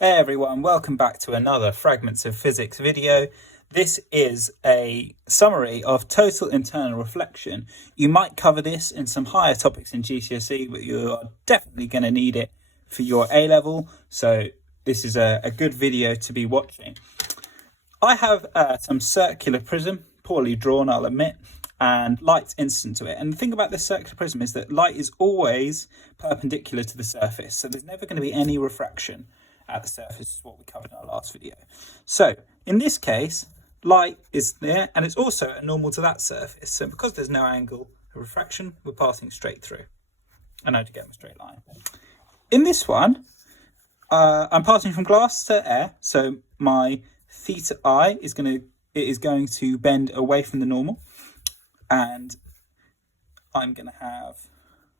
Hey everyone, welcome back to another Fragments of Physics video. This is a summary of total internal reflection. You might cover this in some higher topics in GCSE, but you are definitely going to need it for your A-level, so this is a good video to be watching. I have some circular prism, poorly drawn I'll admit, and light's incident to it. And the thing about this circular prism is that light is always perpendicular to the surface, so there's never going to be any refraction at the surface. Is what we covered in our last video. So in this case, light is there and it's also a normal to that surface. So because there's no angle of refraction, we're passing straight through. I know to get in a straight line. In this one, I'm passing from glass to air. So my theta I is going to bend away from the normal, and I'm going to have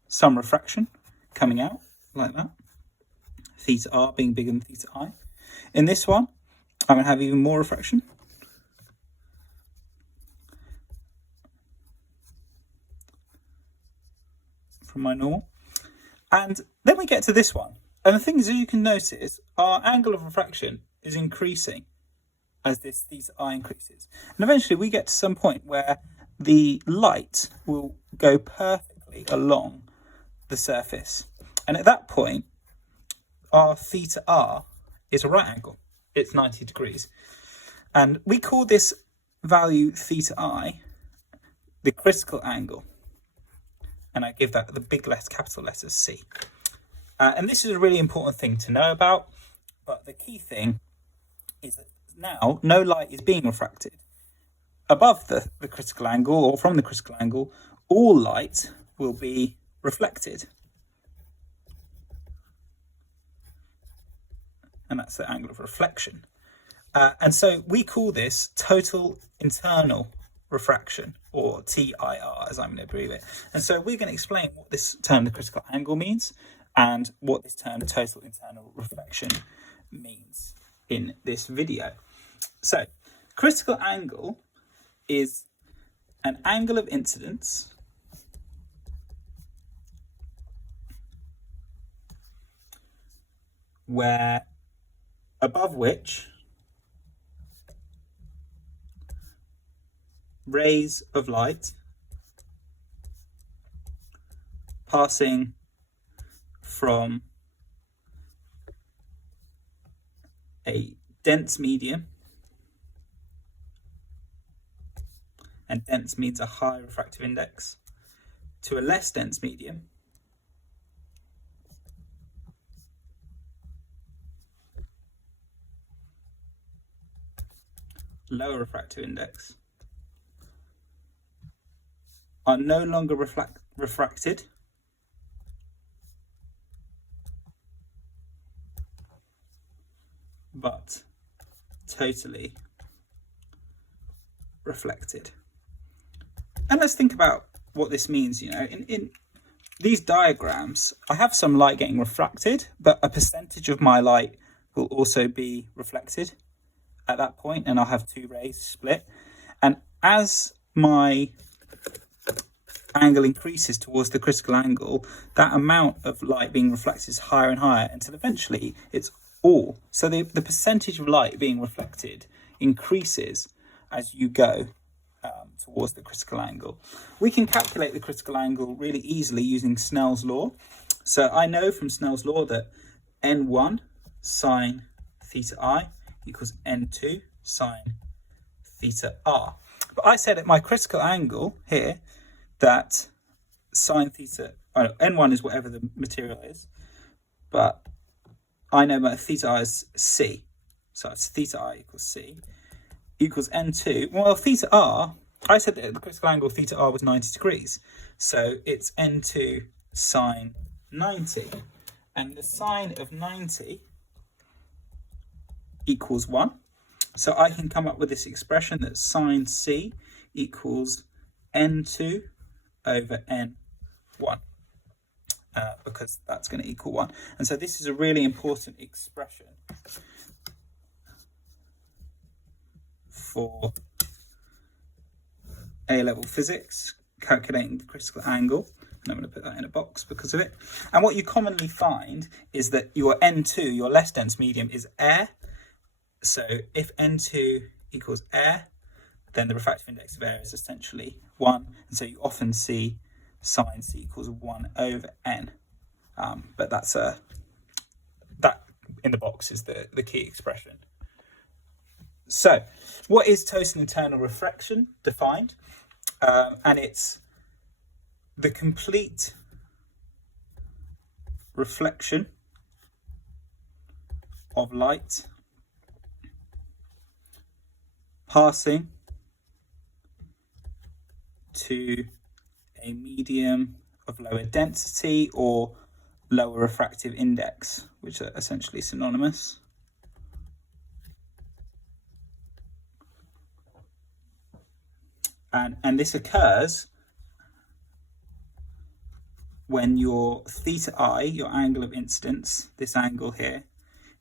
some refraction coming out like that. Theta R being bigger than theta I. In this one, I'm going to have even more refraction. From my normal. And then we get to this one. And the thing is, you can notice our angle of refraction is increasing as this theta I increases. And eventually we get to some point where the light will go perfectly along the surface. And at that point, our theta R is a right angle. It's 90 degrees. And we call this value theta I the critical angle. And I give that the big capital letters C. And this is a really important thing to know about. But the key thing is that now no light is being refracted. Above the critical angle, or from the critical angle, all light will be reflected. And that's the angle of reflection. And so we call this total internal refraction, or TIR, as I'm going to abbreviate it. And so we're going to explain what this term, the critical angle, means, and what this term, total internal reflection, means in this video. So, critical angle is an angle of incidence where above which rays of light passing from a dense medium, and dense means a high refractive index, to a less dense medium, lower refractive index, are no longer refracted, but totally reflected. And let's think about what this means. You know, in these diagrams, I have some light getting refracted, but a percentage of my light will also be reflected at that point, and I'll have two rays split. And as my angle increases towards the critical angle, that amount of light being reflected is higher and higher until eventually it's all. So the percentage of light being reflected increases as you go towards the critical angle. We can calculate the critical angle really easily using Snell's law. So I know from Snell's law that N1 sine theta I equals N2 sine theta R. But I said at my critical angle here that sine theta, N1 is whatever the material is, but I know my theta I is C. So it's theta I equals C equals N2. Well, theta R, I said that the critical angle theta R was 90 degrees. So it's N2 sine 90. And the sine of 90 equals 1. So I can come up with this expression that sine C equals N2 over N1. Because that's going to equal 1. And so this is a really important expression for A-level physics, calculating the critical angle. And I'm going to put that in a box because of it. And what you commonly find is that your N2, your less dense medium, is air. So if N2 equals air, then the refractive index of air is essentially 1. And so you often see sine C equals 1 over N. But that's that in the box is the key expression. So what is total internal refraction defined? And it's the complete reflection of light passing to a medium of lower density or lower refractive index, which are essentially synonymous. And this occurs when your theta I, your angle of incidence, this angle here,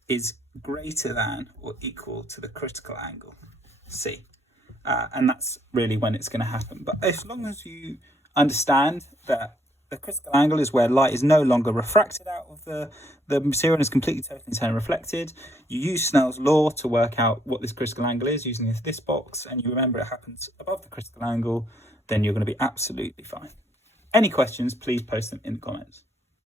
is greater than or equal to the critical angle, C. And that's really when it's going to happen. But as long as you understand that the critical angle is where light is no longer refracted out of the material and is completely totally internally reflected, you use Snell's law to work out what this critical angle is using this box, and you remember it happens above the critical angle, then you're going to be absolutely fine. Any questions, please post them in the comments.